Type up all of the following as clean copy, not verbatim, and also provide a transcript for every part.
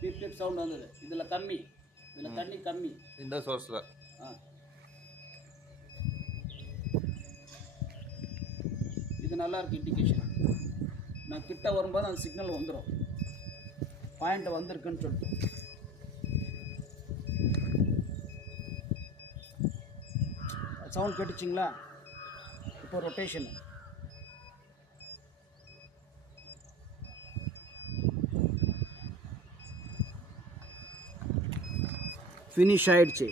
Beep beep sound வந்தது. இதில் கம்மி, இதில் தண்ணி கம்மி இந்த சோர்ஸில். இது நல்லா இருக்குது இண்டிகேஷன். நான் கிட்ட வரும்போது அந்த சிக்னல் வந்துடும், பாயிண்ட் வந்திருக்குன்னு சொல்லிட்டு. சவுண்ட் கேட்டுச்சிங்களா? இப்போ ரொட்டேஷன் ஃபினிஷ் ஆகிடுச்சு.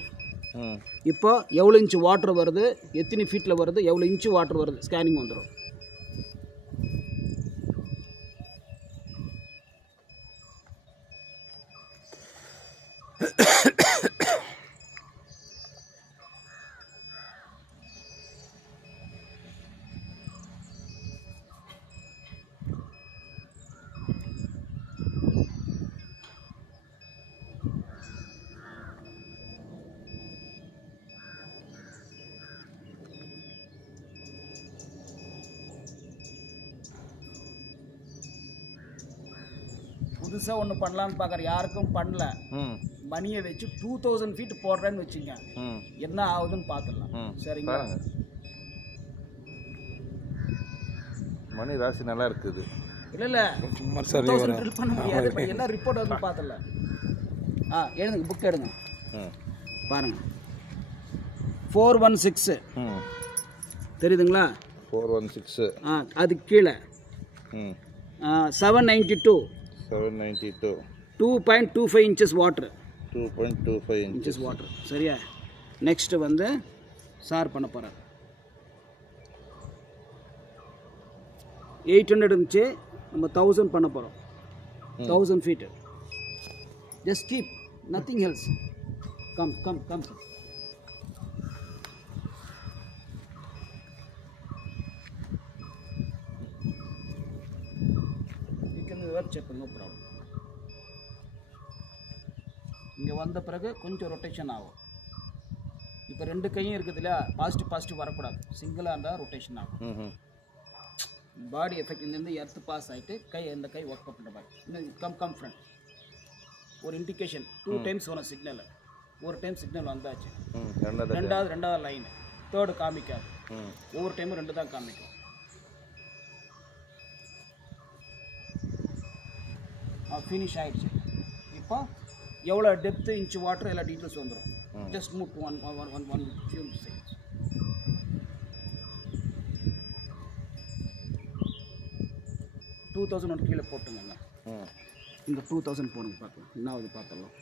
இப்போ எவ்வளோ இன்ச்சு வாட்டர் வருது, எத்தனை ஃபீட்டில் வருது, எவ்வளோ இன்ச்சு வாட்டர் வருது, ஸ்கேனிங் வந்துடும். புதுசாக ஒன்று பண்ணலான்னு பார்க்குறேன், யாருக்கும் பண்ணல. மணியை வச்சு 2000 ஃபீட் போடுறேன்னு வச்சுங்க, என்ன ஆகுதுன்னு பார்த்துடலாம். சரிங்களா? மணி ராசி நல்லா இருக்குது. இல்லை இல்லை, 2000 ட்ரில் பண்ண முடியாது. இப்போ என்ன ரிப்போர்ட் வந்து பார்த்துடலாம். எழுதுங்க, புக் எடுங்க, பாருங்க. 416 தெரியுதுங்களா? 416. அதுக்கு கீழே 792. 2.25 inches water. 2.25 inches water. சரியா? நெக்ஸ்ட் வந்து சார் பண்ண போகிறார். 800 இருந்துச்சு, நம்ம 1000 பண்ண போகிறோம். 1000 feet. Just keep, nothing else. Come. Check no problem. இங்கே வந்த பிறகு கொஞ்சம் ரொட்டேஷன் ஆகும். இப்போ ரெண்டு கையும் இருக்குது இல்லையா, பாசிட்டிவ் வரக்கூடாது. சிங்கிளாக இருந்தால் ரொட்டேஷன் ஆகும். பாடி எஃபெக்ட்லேருந்து எர்த்து பாஸ் ஆகிட்டு இந்த கை ஒர்க் பண்ணுற மாதிரி. கம் ஃப்ரெண்ட், ஒரு இண்டிகேஷன் 2 times வரும் சிக்னல். ஒரு டைம் சிக்னல் வந்தாச்சு, ரெண்டாவது லைன், தேர்டு காமிக்காது. ஒவ்வொரு டைமும் 2 தான் காமிக்கும். ஃபினிஷ் ஆகிடுச்சு. இப்போ எவ்வளோ டெப்த்து, இன்ச்சு வாட்டர், எல்லா டீட்டெயில்ஸ் வந்துடும். Just move to one few seconds. $2000 கீழே போட்டுங்க. இங்கே 2000 போடுங்க, பார்க்கலாம் என்ன ஆகுது பார்த்துடலாம்.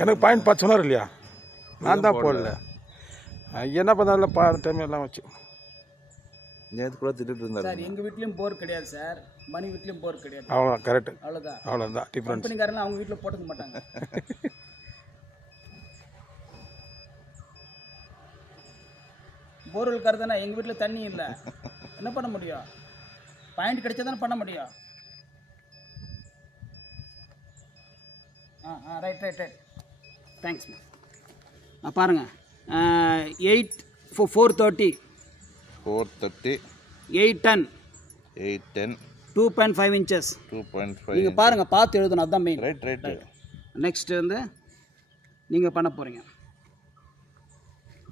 எனக்கு பாயிண்ட் பார்த்து சொன்னார் இல்லையா, நான் தான் போடல. என்ன பண்ணால டைம் எல்லாம் வச்சு நேற்று கூட திட்டு இருந்தார். சார் எங்கள் வீட்லேயும் போர் கிடையாது சார், மணி வீட்லேயும் போர் கிடையாது. அவ்வளோதான், கரெக்ட். அவ்வளோதான் டிஃப்ரென்ஸ். கம்பெனிக்காரங்க அவங்க வீட்டில் போட்டுக்க மாட்டாங்க. போர்வெல் கருதுனா எங்கள் வீட்டில் தண்ணி இல்லை, என்ன பண்ண முடியும்? பாயிண்ட் கிடைச்சா தானே பண்ண முடியும். Right thanks ma'am. பாருங்கள், 430 810 2.5 inches. 2.5. நீங்கள் பாருங்கள், பார்த்து எழுதணும், அதுதான் மெயின். ரைட். நெக்ஸ்ட் வந்து நீங்கள் பண்ண போகிறீங்க.